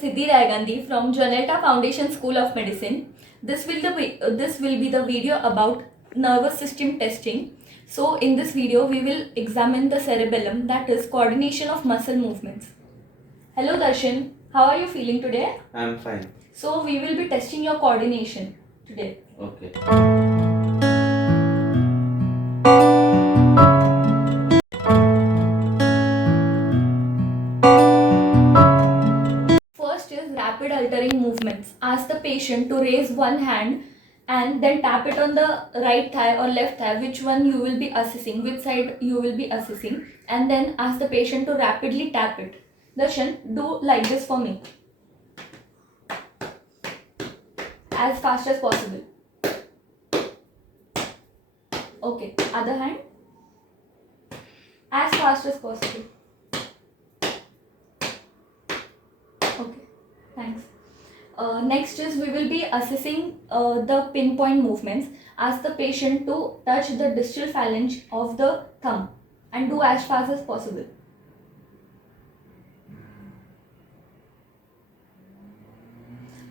Siddhi Rai Gandhi from Janetta Foundation School of Medicine. This will be the video about nervous system testing. So in this video we will examine the cerebellum, that is coordination of muscle movements. Hello Darshan, how are you feeling today? I'm fine. So we will be testing your coordination today. Okay. First is rapid altering movements. Ask the patient to raise one hand and then tap it on the right thigh or left thigh, which one you will be assessing, which side you will be assessing, and then ask the patient to rapidly tap it. Darshan, do like this for me. As fast as possible. Okay, other hand. As fast as possible. Okay, thanks. Next is we will be assessing the pinpoint movements. Ask the patient to touch the distal phalange of the thumb and do as fast as possible.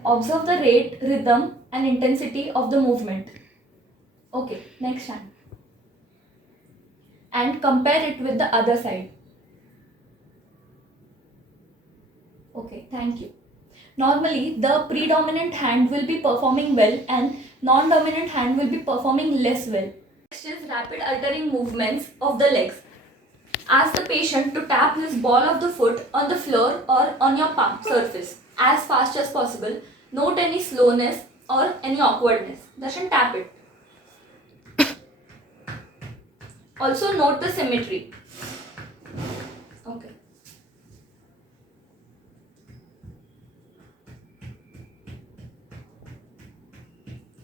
Observe the rate, rhythm and intensity of the movement. Okay, next time. And compare it with the other side. Okay, thank you. Normally, the predominant hand will be performing well and non-dominant hand will be performing less well. Next is rapid altering movements of the legs. Ask the patient to tap his ball of the foot on the floor or on your palm surface as fast as possible. Note any slowness or any awkwardness. Darshan, tap it. Also note the symmetry. Okay.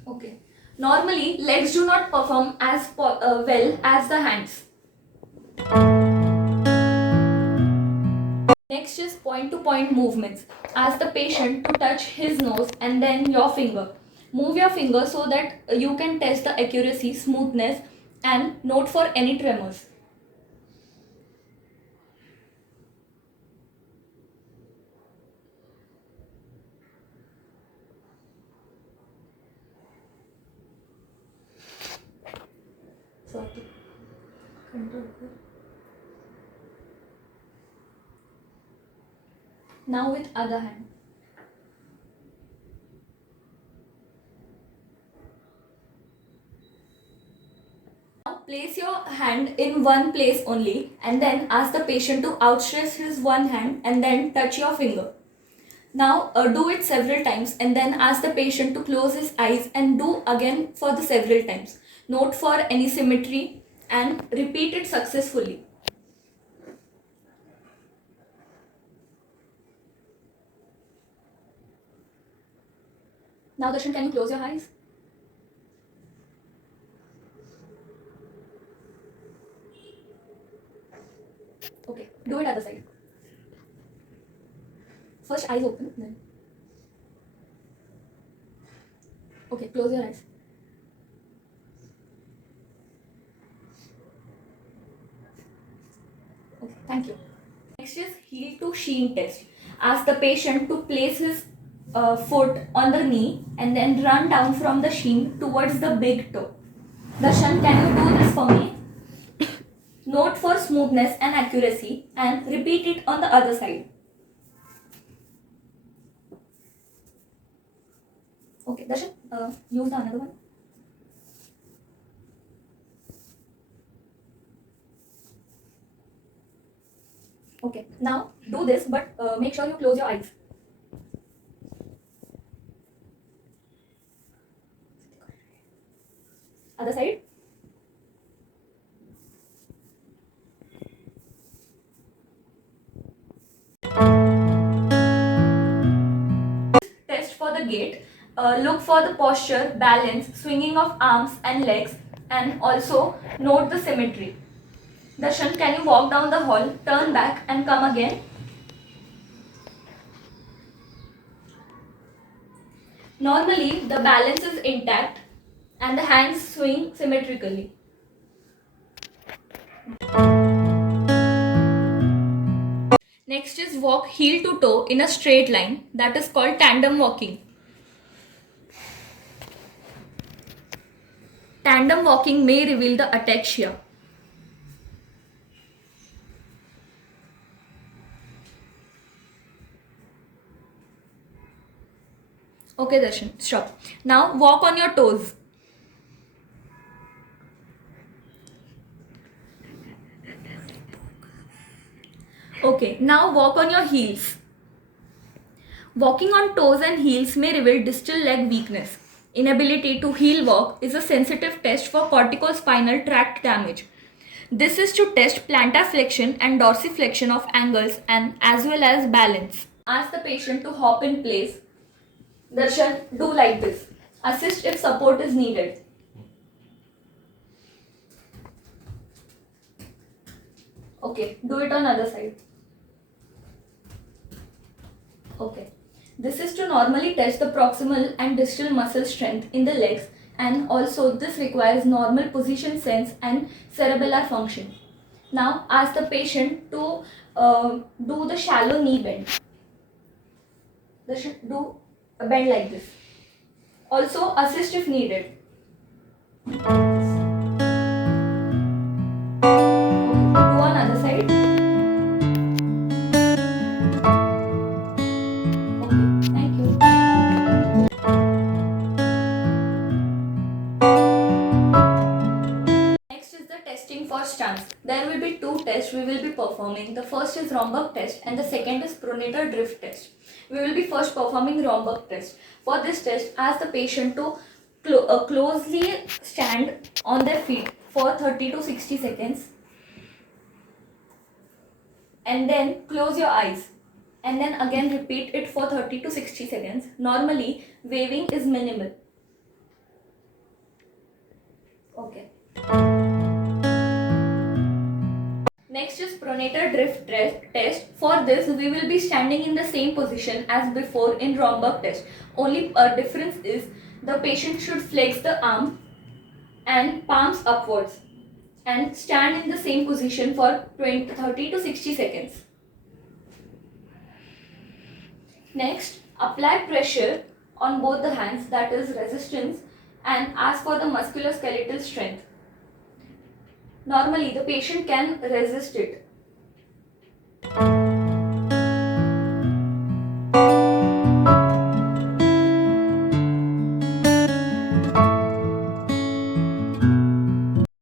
Okay. Normally, legs do not perform as well as the hands. Next is point-to-point movements. Ask the patient to touch his nose and then your finger. Move your finger so that you can test the accuracy, smoothness and note for any tremors. Now with other hand. Now place your hand in one place only and then ask the patient to outstretch his one hand and then touch your finger. Now do it several times and then ask the patient to close his eyes and do again for the several times. Note for any symmetry and repeat it successfully. Now Darshan, can you close your eyes? Okay, do it other side. First eyes open, then. Okay, close your eyes. Okay, thank you. Next is heel to sheen test. Ask the patient to place his foot on the knee and then run down from the sheen towards the big toe. Darshan, can you do this for me? Note for smoothness and accuracy and repeat it on the other side. Okay, Darshan, use the another one. Okay, now do this, but make sure you close your eyes. Other side. Test for the gait. Look for the posture, balance, swinging of arms and legs, and also note the symmetry. Darshan, can you walk down the hall, turn back and come again? Normally, the balance is intact and the hands swing symmetrically. Next is walk heel to toe in a straight line, that is called tandem walking. Tandem walking may reveal the ataxia. Okay, Darshan, stop. Now walk on your toes. Okay, now walk on your heels. Walking on toes and heels may reveal distal leg weakness. Inability to heel walk is a sensitive test for corticospinal tract damage. This is to test plantar flexion and dorsiflexion of ankles and as well as balance. Ask the patient to hop in place. Darshan, do like this. Assist if support is needed. Okay, do it on other side. Okay. This is to normally test the proximal and distal muscle strength in the legs, and also this requires normal position sense and cerebellar function. Now ask the patient to do the shallow knee bend. Do a bend like this. Also assist if needed. Okay, do on other side. Okay, thank you. Next is the testing for stance. There will be two tests we will be performing. The first is Romberg test and the second is pronator drift test. We will be first performing Romberg test. For this test, ask the patient to closely stand on their feet for 30 to 60 seconds and then close your eyes and then again repeat it for 30 to 60 seconds. Normally, waving is minimal. Okay. Next is pronator drift test. For this, we will be standing in the same position as before in Romberg test. Only difference is the patient should flex the arm and palms upwards and stand in the same position for 30 to 60 seconds. Next, apply pressure on both the hands, that is resistance, and ask for the musculoskeletal strength. Normally, the patient can resist it.